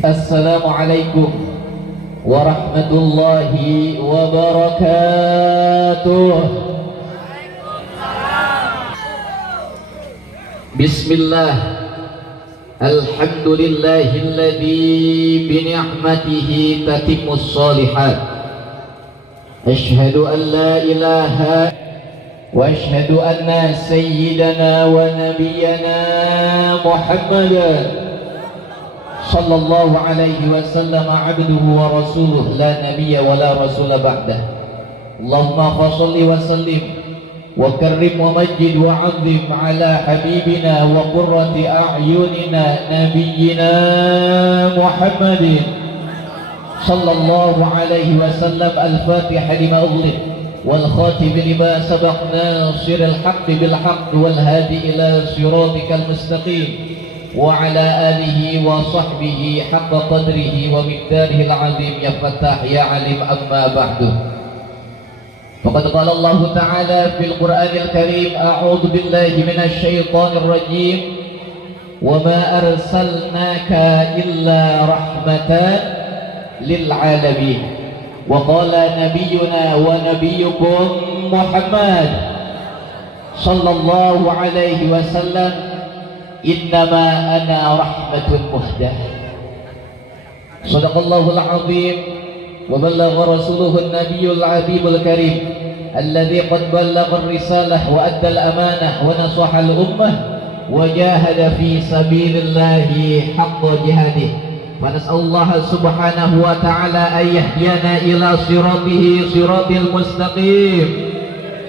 Assalamualaikum warahmatullahi wabarakatuh. Bismillah. Alhamdulillahilladzi bini'matihi tatimmus shalihat. Asyhadu an la ilaha wa asyhadu anna sayyidana wa nabiyyana Muhammadan sallallahu alaihi wasallam abduhu wa rasuluh la nabiyya wa la rasula ba'dah. Allahumma fasholli wa sallim wa karrim wa majid wa 'azzim ala habibina wa qurrati a'yunina nabiyyina Muhammadin sallallahu alaihi wasallam. Al-Fatiha lima ughliq wal khatim lima sabaq nasiril haqqi bil haqq wal hadi ila siratikal mustaqim wa ala alihi wa sahbihi haqqa qadrihi wa miqdarihi al-azim. Ya Fattah ya Alim, amma ba'du. Faqad qala Allah Ta'ala fil Qur'anil Karim, a'udzu billahi minasy syaithanir rajim, wa ma arsalnaka illa rahmatan lil alamin. Wa qala nabiyyuna wa nabiyyukum Muhammad sallallahu alaihi wasallam, innama ana rahmatun muhdah. Shadaqallahul azim wa ballagha rasuluhun nabiyyul habibul karim alladhi qad ballagha ar-risalah wa adda al-amanah wa nasaha al-ummah wa jahada fi sabilillahi haqqa jihadih. Wa nas'alullaha subhanahu wa ta'ala an yahdiyana ila siratihi siratil mustaqim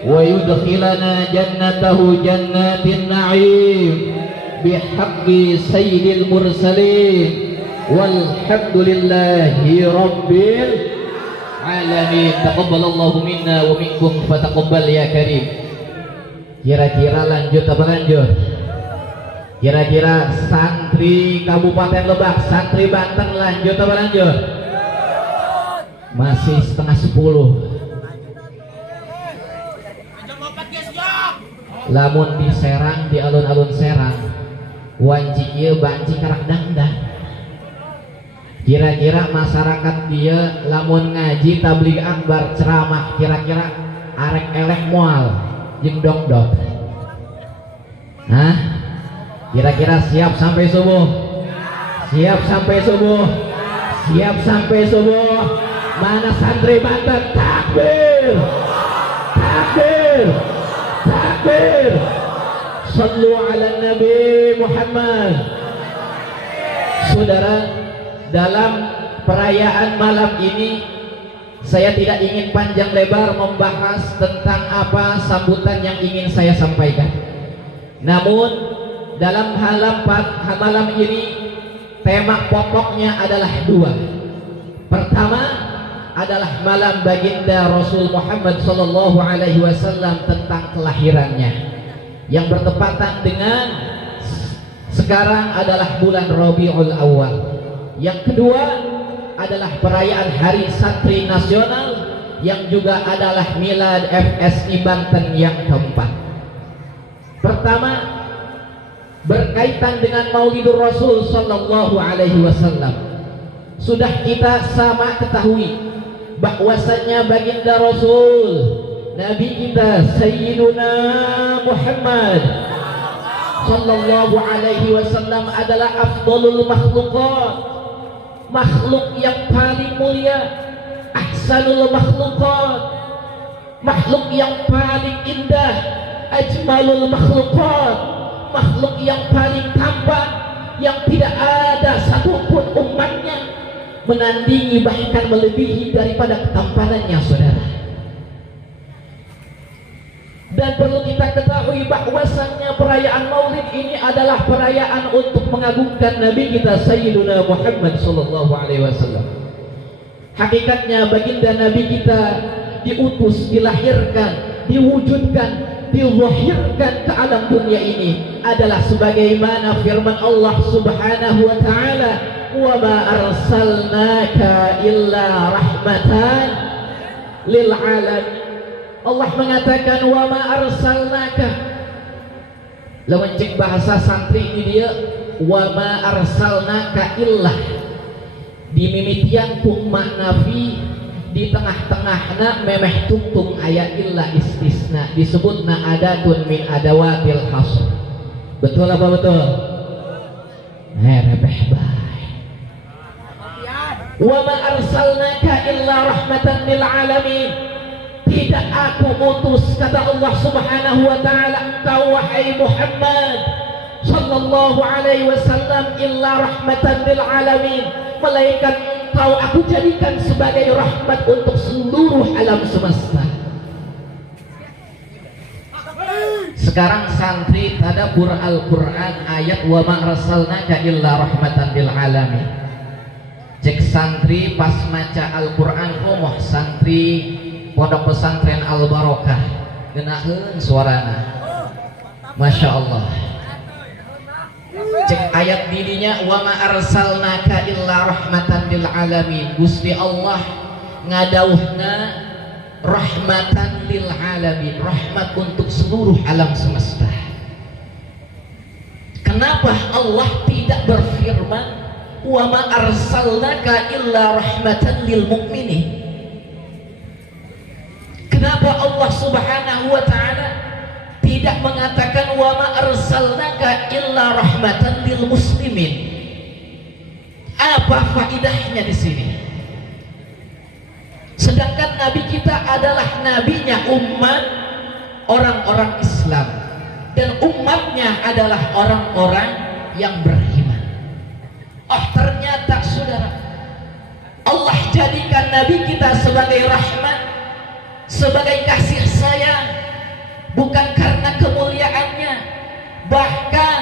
wa yudkhilana jannatahu jannatin na'im bihaqqi sayyidil mursalin walhamdulillahi rabbil alamin. Taqabbalallahu minna wa minkum fataqabbal ya karim. Kira-kira lanjut apa lanjut? Kira-kira santri Kabupaten Lebak, santri Banten lanjut apa lanjut? Masih setengah 10. Lamun di Serang, di alun-alun Serang, wanci ieu banci karak dangdang. Kira-kira masyarakat dia lamun ngaji tabligh akbar ceramah, kira-kira arek elek moal jeung dongdok. Hah? Kira-kira siap sampai subuh? Siap sampai subuh? Siap sampai subuh? Mana santri Banten? Takbir! Takbir! Takbir! Sallu ala Nabi Muhammad. Saudara, dalam perayaan malam ini saya tidak ingin panjang lebar membahas tentang apa sambutan yang ingin saya sampaikan. Namun dalam malam ini tema pokoknya adalah dua. Pertama adalah malam baginda Rasul Muhammad sallallahu alaihi wasallam tentang kelahirannya, yang bertepatan dengan sekarang adalah bulan Rabiul Awal. Yang kedua adalah perayaan Hari Santri Nasional, yang juga adalah Milad FSI Banten yang keempat. Pertama, berkaitan dengan Maulidur Rasul sallallahu alaihi wasallam. Sudah kita sama ketahui bahwasanya baginda Rasul Nabi kita Sayyiduna Muhammad sallallahu alaihi wasallam adalah afdalul makhluqat, makhluk yang paling mulia, ahsanul makhluqat, makhluk yang paling indah, ajmalul makhluqat, makhluk yang paling tampan, yang tidak ada satupun umatnya menandingi bahkan melebihi daripada ketampanannya, saudara. Dan perlu kita ketahui bahwasannya perayaan Maulid ini adalah perayaan untuk mengagungkan Nabi kita Sayyiduna Muhammad sallallahu alaihi wasallam. Hakikatnya baginda Nabi kita diutus, dilahirkan, diwujudkan, dilahirkan ke alam dunia ini adalah sebagaimana firman Allah Subhanahu wa taala, "Wa ma arsalnaka illa rahmatan lil alamin." Allah mengatakan wa ma arsalnaka. Lawan cek bahasa santri ini dia wa ma arsalnaka illah. di mimitian ku maknafi di tengah-tengahna memeh tungtung aya illa istisna disebutna adatun min adawatil hasr. Betul apa betul? Rebeh bae. Wa ma arsalnaka illa rahmatan lil alamin. Tidak aku utus, kata Allah Subhanahu wa taala, engkau wahai Muhammad sallallahu alaihi wasallam illa rahmatan lil alamin, melainkan engkau aku jadikan sebagai rahmat untuk seluruh alam semesta. Sekarang santri tadabbur Al-Qur'an ayat wa ma arsalnaka illa rahmatan lil alamin. Cek santri pas maca Al-Qur'an romoh santri Pondok Pesantren Al Barokah geunaheun suarana. Masya Allah. Cek ayat dirinya wa ma arsalnaka illa rahmatan lil alamin. Gusti Allah ngadauhna rahmatan lil alamin, rahmat untuk seluruh alam semesta. Kenapa Allah tidak berfirman wa ma arsalnaka illa rahmatan lil mu'minin? Kenapa Allah Subhanahu wa taala tidak mengatakan wa ma arsalnaka illa rahmatan lil muslimin? Apa faedahnya di sini? Sedangkan nabi kita adalah nabinya umat orang-orang Islam dan umatnya adalah orang-orang yang beriman. Oh ternyata saudara, Allah jadikan nabi kita sebagai rahmat, sebagai kasih sayang, bukan karena kemuliaannya, bahkan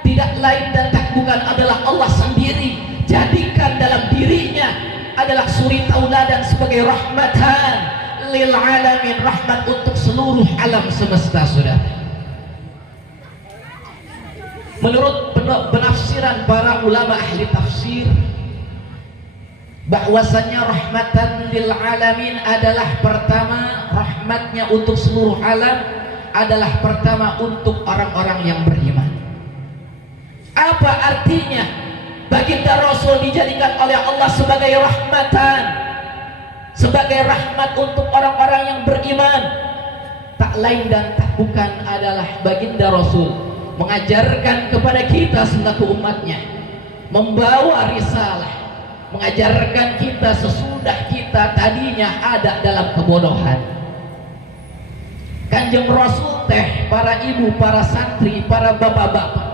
tidak lain dan tak bukan adalah Allah sendiri jadikan dalam dirinya adalah suri tauladan sebagai rahmatan lil alamin, rahmat untuk seluruh alam semesta. Saudara, menurut penafsiran para ulama ahli tafsir, bahwasanya rahmatan lil alamin adalah pertama, rahmatnya untuk seluruh alam adalah pertama untuk orang-orang yang beriman. Apa artinya baginda Rasul dijadikan oleh Allah sebagai rahmatan, sebagai rahmat untuk orang-orang yang beriman? Tak lain dan tak bukan adalah baginda Rasul mengajarkan kepada kita selaku umatnya, membawa risalah, mengajarkan kita sesudah kita tadinya ada dalam kebodohan. Kanjeng Rasul teh, para ibu, para santri, para bapak-bapak,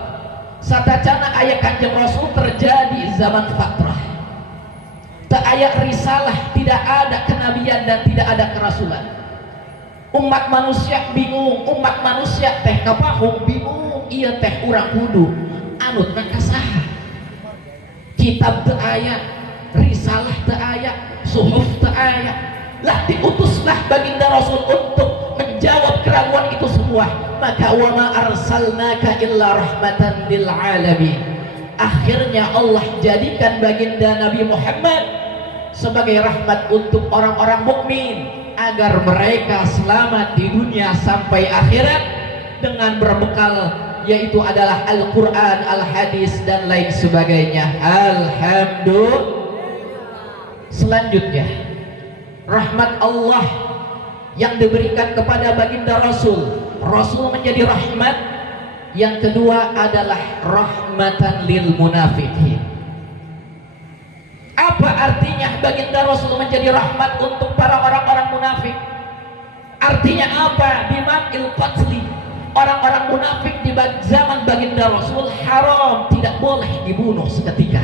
satacana ayat Kanjeng Rasul terjadi zaman fatrah. Tak ayat risalah, tidak ada kenabian dan tidak ada kerasulan. Umat manusia bingung, umat manusia teh kapahung bingung, iya teh urang kudu anut nakasaha. Kitab teu aya, risalah teu aya, suhuf teu aya. Lah diutuslah baginda Rasul untuk menjawab keraguan itu semua. Maka wa ma arsalnaka illa rahmatan lil alamin. Akhirnya Allah jadikan baginda Nabi Muhammad sebagai rahmat untuk orang-orang mukmin agar mereka selamat di dunia sampai akhirat dengan berbekal yaitu adalah Al-Quran, Al-Hadis dan lain sebagainya. Alhamdulillah. Selanjutnya, rahmat Allah yang diberikan kepada baginda Rasul, Rasul menjadi rahmat. Yang kedua adalah rahmatan lil munafiqin. Apa artinya baginda Rasul menjadi rahmat untuk para orang-orang munafik? Artinya apa? Bimakil qatli, orang-orang munafik di zaman baginda Rasul haram, tidak boleh dibunuh seketika,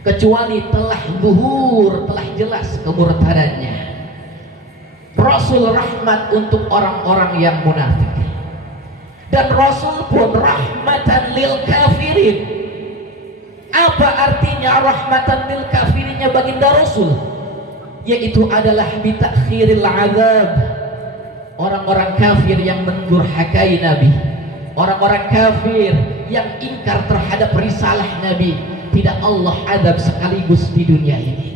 kecuali telah zuhur, telah jelas kemurtadannya. Rasul rahmat untuk orang-orang yang munafik, dan Rasul pun rahmatan lil kafirin. Apa artinya rahmatan lil kafirinnya baginda Rasul? Yaitu adalah bitakhiril azab. Orang-orang kafir yang mendurhakai Nabi, orang-orang kafir yang ingkar terhadap risalah Nabi, tidak Allah azab sekaligus di dunia ini.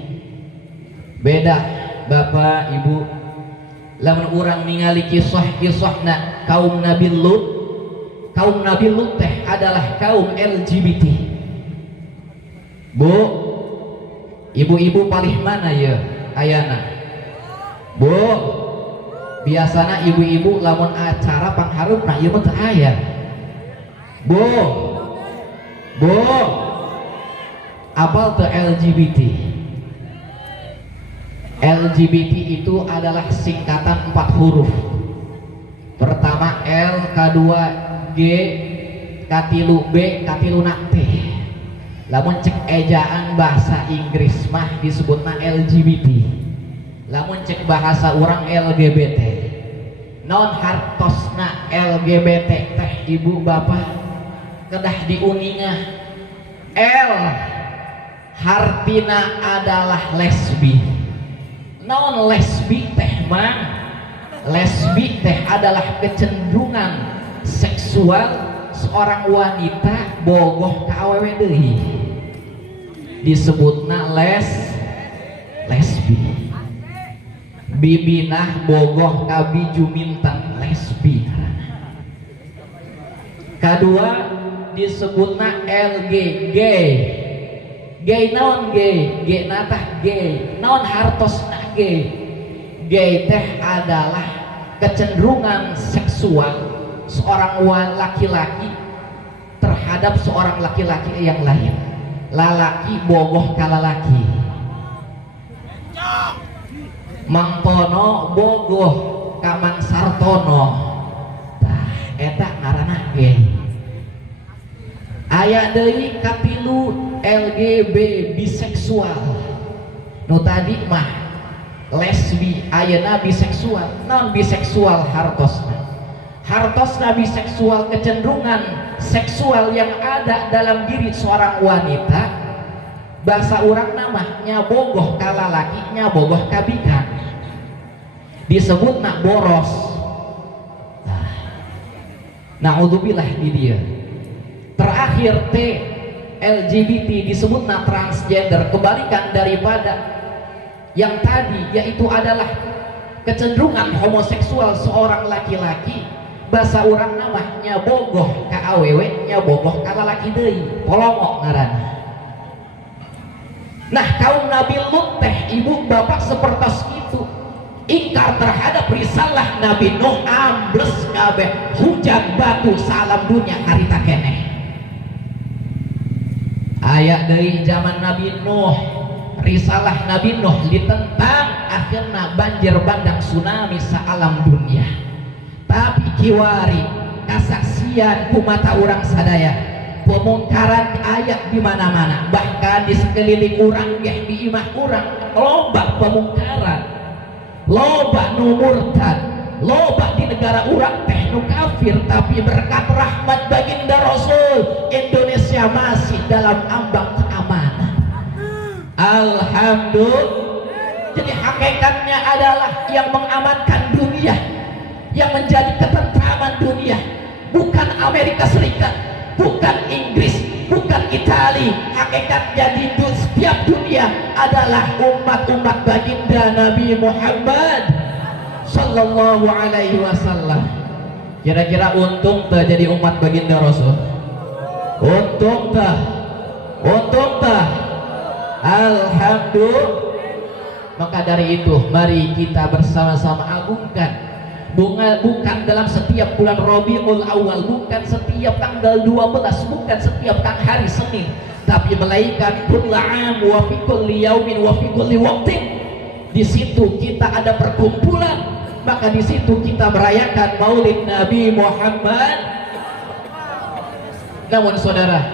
Beda Bapak Ibu, lamun urang ningali kisah-kisahna kaum Nabi Lut. Kaum Nabi Lut teh adalah kaum LGBT. Bu, Ibu-ibu paling mana ya ayana? Bu, biasana ibu-ibu lamun acara pangharup nah ieu teh aya. Bu, apal teh LGBT? LGBT itu adalah singkatan 4 huruf. Pertama L, kedua G, katilu B, katiluna T. Lamun cek ejaan bahasa Inggris mah disebutna LGBT. Lamun cek bahasa orang LGBT. Non hartosna LGBT teh ibu bapak kedah diuningah. L hartina adalah lesbi. Non lesbi teh mah lesbi teh adalah kecenderungan seksual seorang wanita bogoh ka awewe deui. Disebutna lesbi. Bibinah bogoh ka biju mintan lesbi. Kedua disebutna LG gay. Gay naon gay? Gay natah gay. Naon hartosna gay? Gay teh adalah kecenderungan seksual seorang laki-laki terhadap seorang laki-laki yang lain. Lalaki bogoh ka lalaki. Mang Tono bogoh ka Mang Sartono. Tah eta ngaranna gay. Aya deui kapilu LGB biseksual. Nu tadi mah lesbi, ayeuna biseksual. Non biseksual hartosna. Hartosna biseksual kecenderungan seksual yang ada dalam diri seorang wanita. Bahasa orang namanya bogoh ka lalaki, nya bogoh ka bika. Disebutna boros. Naudzubillah di dia. Terakhir T LGBT disebutna transgender, kebalikan daripada yang tadi, yaitu adalah kecenderungan homoseksual seorang laki-laki. Bahasa orang namanya bogoh ka awewe, nya bogoh ka lalaki deui, polongo ngaranna. Nah kaum Nabi Lut teh ibu bapak sepertos itu, ingkar terhadap risalah Nabi Nuh, ambles kabeh hujan batu salam dunya harita keneh. Aya dari zaman Nabi Nuh, risalah Nabi Nuh ditentang, akhirna banjir bandang tsunami saalam dunia. Tapi kiwari kasaksian kumata orang sadaya, pemungkaran ayat di mana-mana, bahkan di sekeliling orang geh di imah orang loba pemungkaran, loba nu murtad, loba di negara orang teh nu kafir. Tapi berkat rahmat baginda Rasul, Indonesia masih dalam ambang keamanan. Alhamdulillah. Jadi hakikatnya adalah yang mengamankan dunia, yang menjadi ketentraman dunia, bukan Amerika Serikat, bukan Inggris, bukan Itali. Hakikatnya di setiap dunia adalah umat-umat baginda Nabi Muhammad Sallallahu Alaihi Wasallam. Kira-kira untung tak jadi umat baginda Rasul? Untung tak? Untung tak? Alhamdulillah. Maka dari itu mari kita bersama-sama agungkan bukan dalam setiap bulan Rabiul Awal, bukan setiap tanggal 12, bukan setiap hari Senin, tapi melainkan kulla'am wa fi kulli yaumin wa fi kulli waqtin. Di situ kita ada perkumpulan, maka di situ kita merayakan Maulid Nabi Muhammad. Namun saudara,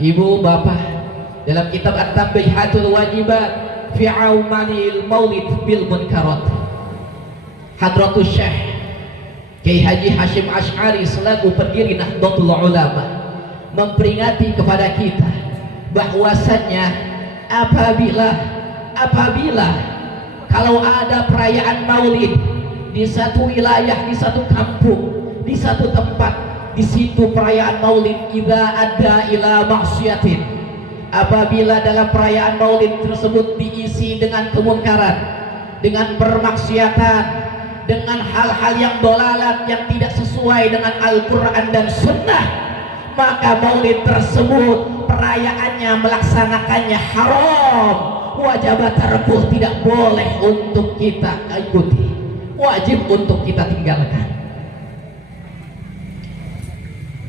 ibu, bapak, dalam kitab At-Tanbihatul Wajibat fi Aumanil Maulid bil Munkarat, Hadratus Syekh Kiai Haji Hashim Asy'ari selaku pendiri Nahdlatul Ulama memperingati kepada kita bahwasannya apabila kalau ada perayaan Maulid di satu wilayah, di satu kampung, di satu tempat, di situ perayaan Maulid idza adda ila maksiatin, apabila dalam perayaan Maulid tersebut diisi dengan kemungkaran, dengan permaksiatan, dengan hal-hal yang dolalat yang tidak sesuai dengan Al-Quran dan Sunnah, maka Maulid tersebut perayaannya, melaksanakannya haram, wajib tarkuh, tidak boleh untuk kita ikuti, wajib untuk kita tinggalkan.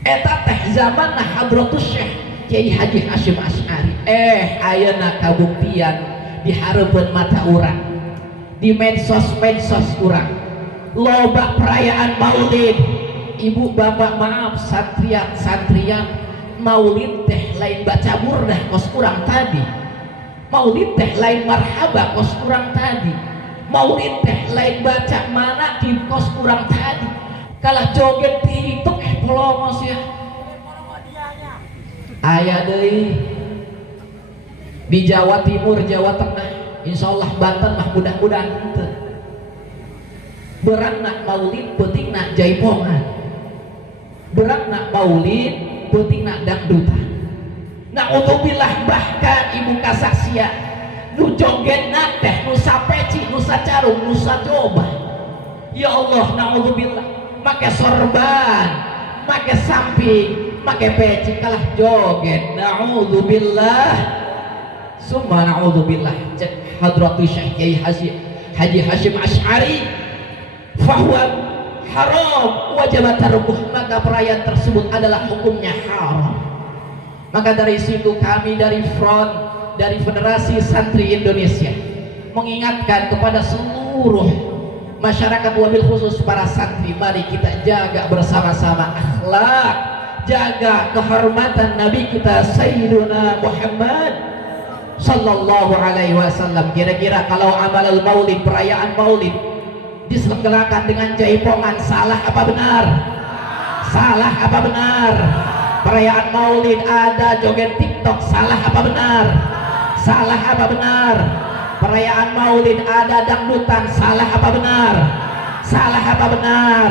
Eta teh zaman Hadratus Syekh Kiai Haji Hasyim Asy'ari. Ayeuna kabuktian di hareupeun mata urang, di medsos urang, loba perayaan Maulid. Ibu bapak maaf, santrian Maulid teh lain baca burdah kos urang tadi, Maulid teh lain marhaba kos urang tadi, Maulid teh lain baca mana di kos urang tadi. Kalah joget TikTok polongos ya. Aya deui di Jawa Timur, Jawa Tengah, insyaallah Banten mah mudah-mudahan henteu. Beratna Maulid pentingna jaipongan, beratna Maulid pentingna dangdutan. Naudzubillah, bahkan ibu kasaksian nu jogetna teh nu sapeci, nu sacarung, nu sajoba. Ya Allah, naudzubillah, make sorban, make samping, make peci kalah joget. Naudzubillah, summa naudzubillah. Cek Hadratus Syekh Kiai Haji Hasyim Asy'ari, fahuwa haram wajib tarkuh, maka perayaan tersebut adalah hukumnya haram. Maka dari situ kami dari front, dari Federasi Santri Indonesia mengingatkan kepada seluruh masyarakat, wabil khusus para santri, mari kita jaga bersama-sama akhlak, jaga kehormatan Nabi kita Sayyiduna Muhammad sallallahu alaihi wasallam. Kira-kira kalau amal maulid, perayaan maulid diselenggarakan dengan jaipongan, salah apa benar? Salah apa benar? Perayaan maulid ada joget TikTok, salah apa benar? Salah apa benar? Perayaan maulid ada dangdutan, salah apa benar? Salah apa benar?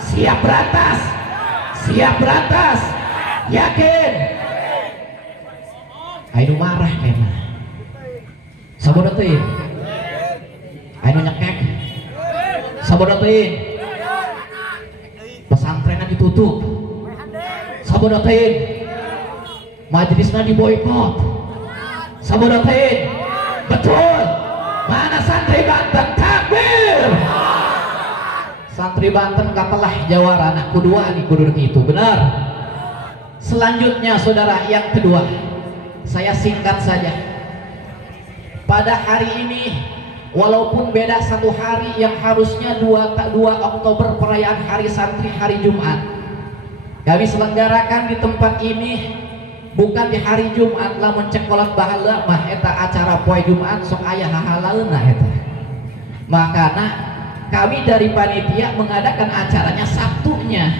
Siap beratas? Siap beratas? Yakin? Ayo marah memang. Sabodotin. Ayo nyekek. Sabodotin. Pesantrennya ditutup. Sabodotin. Majelisnya diboikot. Sabodotin. Betul. Mana santri Banten? Takbir. Santri Banten katalah jawara anak kedua nih kudur itu benar. Selanjutnya saudara, yang kedua, saya singkat saja. Pada hari ini, walaupun beda satu hari yang harusnya 2 Oktober perayaan hari santri, hari Jumat, kami selenggarakan di tempat ini bukan di hari Jumat, lamun cek kolot bahala mah eta acara poe Jumat sok aya hahalaeuna eta. Makana kami dari panitia mengadakan acaranya Sabtunya.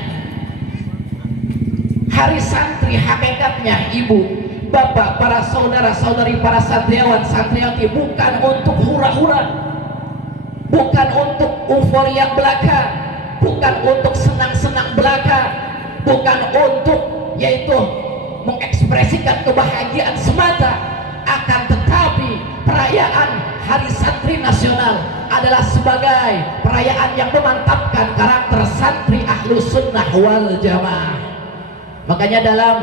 Hari santri hakikatnya ibu, bapak, para saudara-saudari, para santriawan, santriwati bukan untuk hura-hura, bukan untuk euforia belaka, bukan untuk senang-senang belaka, bukan untuk yaitu mengekspresikan kebahagiaan semata, akan tetapi perayaan Hari Santri Nasional adalah sebagai perayaan yang memantapkan karakter santri Ahlus Sunnah wal Jamaah. Makanya dalam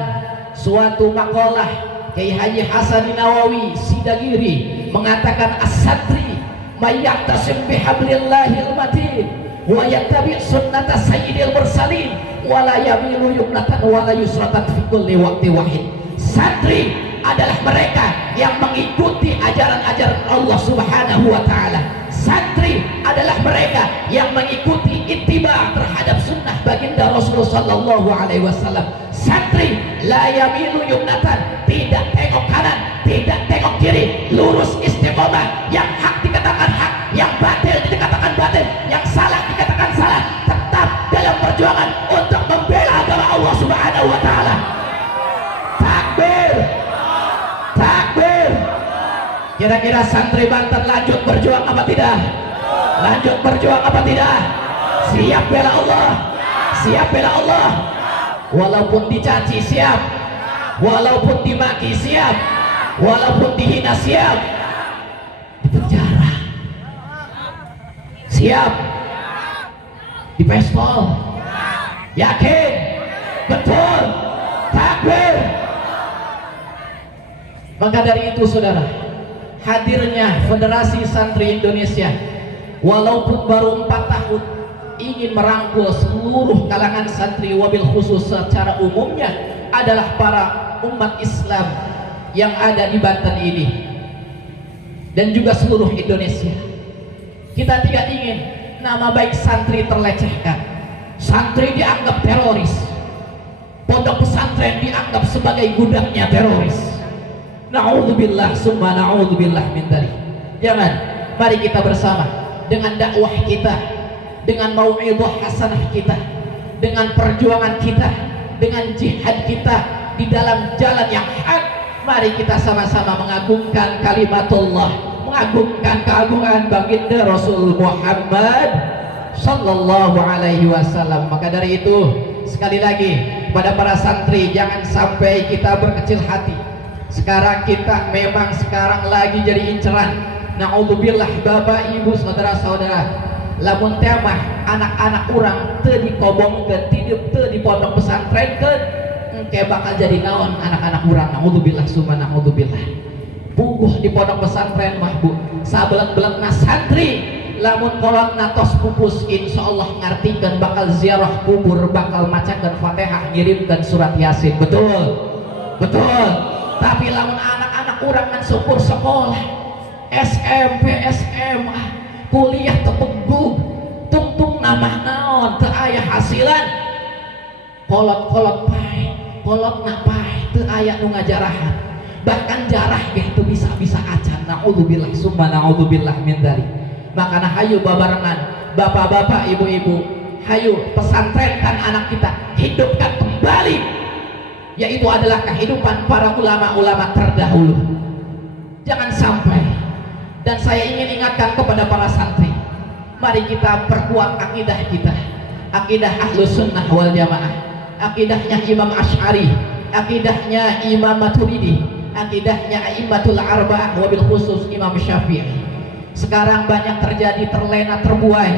suatu makalah Kiai Haji Hasan Nawawi Sidagiri mengatakan, as-santri may yaqtasim bihablillahil matin wa yattabi' sunnata sayyidil mursalin wa la yamilu yumnatan wa la yusratan fi kulli waqti wahid. Santri adalah mereka yang mengikuti ajaran-ajaran Allah Subhanahu wa taala. Santri adalah mereka yang mengikuti ittiba terhadap sunnah baginda Rasulullah sallallahu alaihi wasallam. Santri la yamilu yumnatan, tidak tengok kanan, tidak tengok kiri, lurus istiqomah. Yang hak dikatakan hak, yang batil dikatakan batil, yang salah dikatakan salah, tetap dalam perjuangan untuk membela agama Allah Subhanahu wa taala. Takbir. Takbir. Kira-kira santri Banten lanjut berjuang apa tidak? Lanjut berjuang apa tidak? Siap bela Allah. Siap bela Allah. Walaupun dicaci siap, walaupun dimaki siap, walaupun dihina siap, di penjara siap, di pestol yakin, betul, takbir. Maka dari itu saudara, hadirnya Federasi Santri Indonesia, walaupun baru 4 tahun, ingin merangkul seluruh kalangan santri, wabil khusus secara umumnya adalah para umat Islam yang ada di Banten ini dan juga seluruh Indonesia. Kita tidak ingin nama baik santri terlecehkan, santri dianggap teroris, pondok pesantren dianggap sebagai gudangnya teroris. Na'udzubillah summa na'udzubillah min dzalik. Jangan, mari kita bersama dengan dakwah kita, dengan mau'izah hasanah kita, dengan perjuangan kita, dengan jihad kita di dalam jalan yang hak. Mari kita sama-sama mengagungkan kalimatullah, mengagungkan keagungan baginda Rasul Muhammad sallallahu alaihi wasallam. Maka dari itu, sekali lagi pada para santri, jangan sampai kita berkecil hati. Sekarang kita memang sekarang lagi jadi inceran. Na'udzubillah, bapak ibu saudara-saudara, lamun temah anak-anak orang teu dikobongkeun teu di pondok pesantren ke engke bakal jadi naon anak-anak orang. Na'udzubillah summa na'udzubillah. Puguh di pondok pesantren mah bu, sabelet-beletna santri lamun kolotna tos pupus insyaallah ngartikeun bakal ziarah kubur, bakal macakeun Fatihah, ngirimkeun surat Yasin. Betul. Betul. Tapi lamun anak-anak orang kan syukur sekolah SMP, SMA, kuliah tepegug, tungtung nama naon teu aya hasilan, kolot-kolot pae, kolot napai teu aya nu ngajarahan, bahkan jarah ge teu bisa acan. Naudzubillah summa naudzubillah min dzalik. Makana hayu babarengan bapak-bapak, ibu-ibu, hayu pesantrenkan anak kita, hidupkan kembali, yaitu adalah kehidupan para ulama-ulama terdahulu. Jangan sampai, dan saya ingin ingatkan kepada para santri, mari kita perkuat akidah kita, akidah Ahlus Sunnah wal Jamaah, akidahnya Imam Asy'ari, akidahnya Imam Maturidi, akidahnya A'immatul Arba'ah, wabil khusus Imam Syafi'i. Sekarang banyak terjadi terlena terbuai,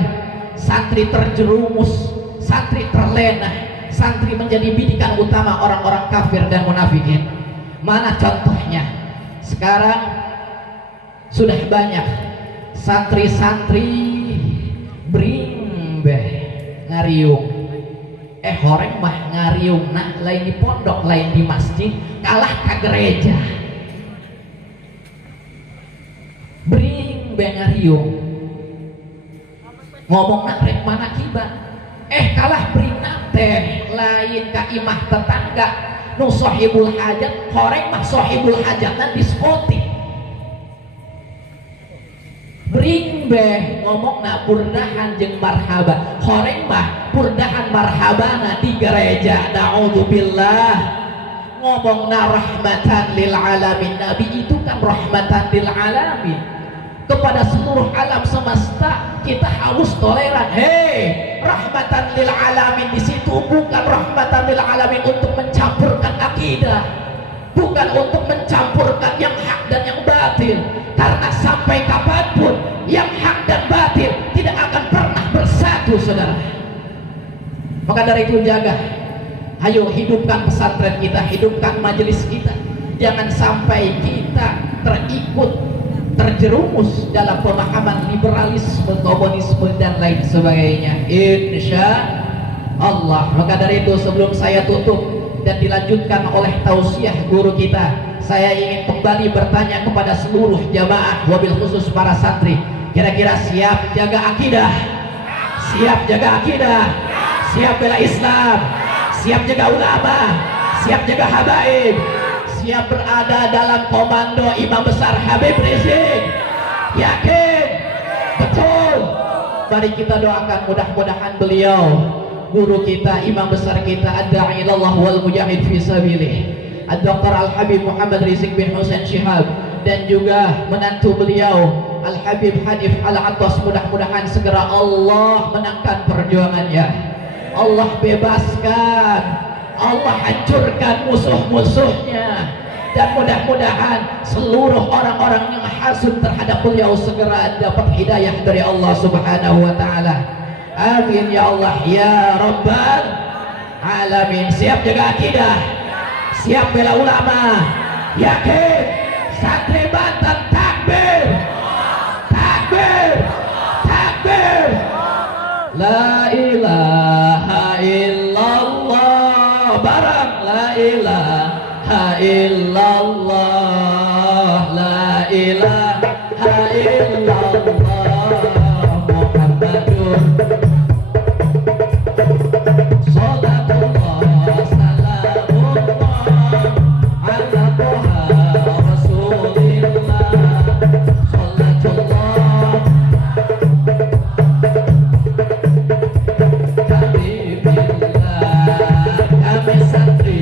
santri terjerumus, santri terlena, santri menjadi bidikan utama orang-orang kafir dan munafikin. Mana contohnya? Sekarang sudah banyak santri-santri berimbeh ngariung, horeng mah ngariung nah lain di pondok, lain di masjid, kalah ke gereja. Berimbeh ngariung, ngomong nak rek mana kibat, kalah beringat teh lain ka imah tetangga nu sohibul hajat, horeng mah sohibul hajatan diskotik. Berimbeh ngomong na purdahan jeung marhaba, horeng mah purdahan marhabana di gereja. Na'udzubillah. Ngomong na rahmatan lil alamin, Nabi itu kan rahmatan lil alamin kepada seluruh alam semesta. Kita harus toleran. Rahmatan lil alamin di situ bukan rahmatan lil alamin untuk mencampurkan akidah, bukan untuk mencampurkan yang hak dan yang batil, karena sampai kapanpun yang hak dan batil tidak akan pernah bersatu, saudara. Maka dari itu jaga, ayo hidupkan pesantren kita, hidupkan majelis kita. Jangan sampai kita terjerumus dalam pemahaman liberalisme, komunisme dan lain sebagainya, insya Allah. Maka dari itu sebelum saya tutup dan dilanjutkan oleh tausiah guru kita, saya ingin kembali bertanya kepada seluruh jamaah, wabil khusus para santri, kira-kira siap jaga akidah, siap jaga akidah, siap bela Islam, siap jaga ulama, siap jaga habaib, siap berada dalam komando Imam Besar Habib Rizik? Yakin? Betul? Mari kita doakan mudah-mudahan beliau, guru kita, imam besar kita, ad-da'i ilallah wal mujahid fi sabilih, Dr. Al-Habib Muhammad Rizik bin Husain Syihab, dan juga menantu beliau Al-Habib Hanif Al-Attas, mudah-mudahan segera Allah menangkan perjuangannya, Allah bebaskan, Allah hancurkan musuh-musuhnya, dan mudah-mudahan seluruh orang-orang yang hasud terhadap beliau segera dapat hidayah dari Allah Subhanahu wa ta'ala. Amin ya Allah ya Rabbal Alamin. Siap jaga akidah, siap bela ulama, yakin? Santri Banten takbir. La ilaha illallah barang la ilaha illallah la ilaha illallah Muhammadur Salatullah salamullah ala Toha Rasulillah Salatullah Habibillah kami santri